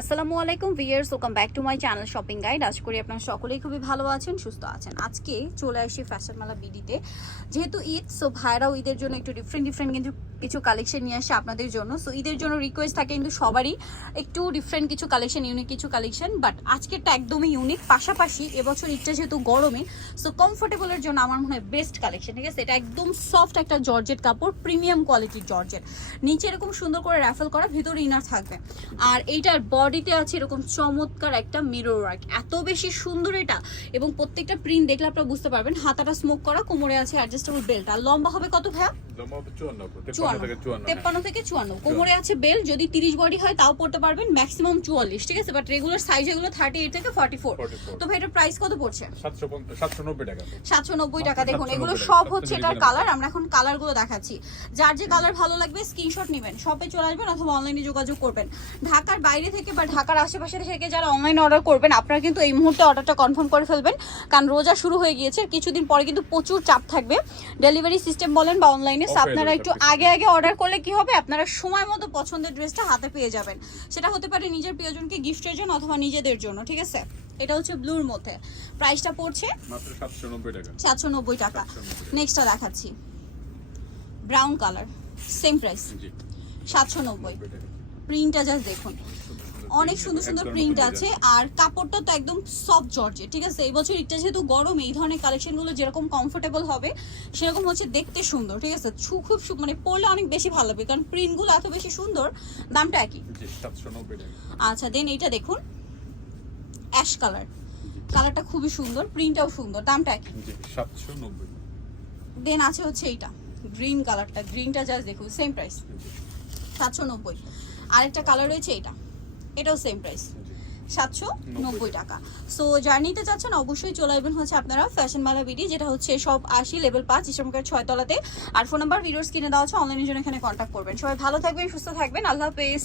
আসসালামু আলাইকুম viewers welcome back to my channel shopping guide. আজ করি আপনারা সকলেই খুবই ভালো আছেন, সুস্থ আছেন। আজকে চলে আসি ফ্যাশন মেলা বিডিতে। যেহেতু ঈদ সো ভাইরাও ঈদের জন্য একটু ডিফারেন্ট ডিফারেন্ট কিন্তু কিছু কালেকশন নিয়ে আসে আপনাদের জন্য। সো ঈদের জন্য রিকোয়েস্ট থাকে কিন্তু সবারই একটু ডিফারেন্ট কিছু কালেকশন ইউনিক কিছু কালেকশন বাট আজকেরটা একদমই ইউনিক পাশাপাশি এবছর ঈদটা যেহেতু গরমে সো কমফোর্টেবলের জন্য আমার মনে হয় বেস্ট কালেকশন ঠিক আছে? এটা একদম সফট একটা জর্জেট কাপড় প্রিমিয়াম কোয়ালিটির জর্জেট। নিচে এরকম সুন্দর করে র্যাফেল করা, ভিতরে ইনার থাকবে। আর এইটার বডিতে আছে এরকম চমৎকার একটা মিরর ওয়ার্ক এত বেশি সুন্দর এটা। এবং প্রত্যেকটা প্রিন্ট দেখলে আপনারা বুঝতে পারবেন, হাতাটা স্মোক করা, কোমরে আছে অ্যাডজাস্টেবল বেল্ট আর লম্বা হবে কত ভাইয়া? তেপ্পান্ন থেকে চুয়ান্ন। কোমরে আছে বেল যদি তিরিশ বডি হয় তাও পড়তে পারবেন ম্যাক্সিমাম চুয়াল্লিশ ঠিক আছে? বাট রেগুলার সাইজ এগুলো থার্টি এইট থেকে ফর্টি ফোর 44 তো ভাই এটার প্রাইস কত পড়ছে? সাতশো নব্বই টাকা। দেখুন এগুলো সব হচ্ছে এটার কালার আমরা এখন কালারগুলো দেখাচ্ছি। যার যে কালার ভালো লাগবে স্ক্রিনশট নেবেন। শপে চলে আসবেন অথবা অনলাইনে যোগাযোগ করবেন। ঢাকার বাইরে থেকে বা ঢাকার আশেপাশে থেকে যারা অনলাইনে অর্ডার করবেন আপনারা কিন্তু এই মুহূর্তে অর্ডারটা কনফার্ম করে ফেলবেন। কারণ রোজা শুরু হয়ে গিয়েছে কিছুদিন পরে কিন্তু প্রচুর চাপ থাকবে। ডেলিভারি সিস্টেম বলেন বা অনলাইনে আপনারা একটু আগে আগে অর্ডার করলে কি হবে? আপনারা সময় মতো পছন্দের ড্রেসটা হাতে পেয়ে যাবেন। সেটা হতে পারে নিজের প্রিয়জনকে গিফটের জন্য অথবা নিজেদের জন্য ঠিক আছে? এটা হচ্ছে ব্লুর মধ্যে। প্রাইসটা পড়ছে মাত্র সাতশো নব্বই টাকা। সাতশো নব্বই টাকা। নেক্সটটা দেখাচ্ছি। ব্রাউন কালার সেম প্রাইস জি। সাতশো নব্বই। প্রিন্টটা জাস্ট দেখুন। অনেক সুন্দর সুন্দর প্রিন্ট আছে আর কাপড়টা তো একদম সফট জর্জে ঠিক আছে? এই বছর এটা যেহেতু গরম এই ধরনের কালেকশনগুলো যেরকম কমফোর্টেবল হবে সেরকম হচ্ছে দেখতে সুন্দর ঠিক আছে? খুব মানে পরলে অনেক বেশি ভালো লাগবে কারণ প্রিন্টগুলো এত বেশি সুন্দর দামটা একই। আচ্ছা দেন এইটা দেখুন অ্যাশ কালার কালারটা খুবই সুন্দর প্রিন্টটাও সুন্দর দামটা একই। দেন আছে হচ্ছে এইটা গ্রিন কালারটা গ্রিনটা জাস্ট দেখুন সেম প্রাইস সাতশো নব্বই। আরেকটা কালার রয়েছে এটা এটাও সেম প্রাইস সাতশো নব্বই টাকা। সো জার্নিতে যাচ্ছেন অবশ্যই চলে আসবেন হচ্ছে আপনারা ফ্যাশন মালা বিডি যেটা হচ্ছে সব আশি লেভেল পাঁচ ইসলামকার ছয়তলাতে আর ফোন নাম্বার ভিডিওস কিনে দেওয়া হচ্ছে অনলাইনের জন্য এখানে কন্ট্যাক্ট করবেন। সবাই ভালো থাকবেন সুস্থ থাকবেন আল্লাহ হাফেজ।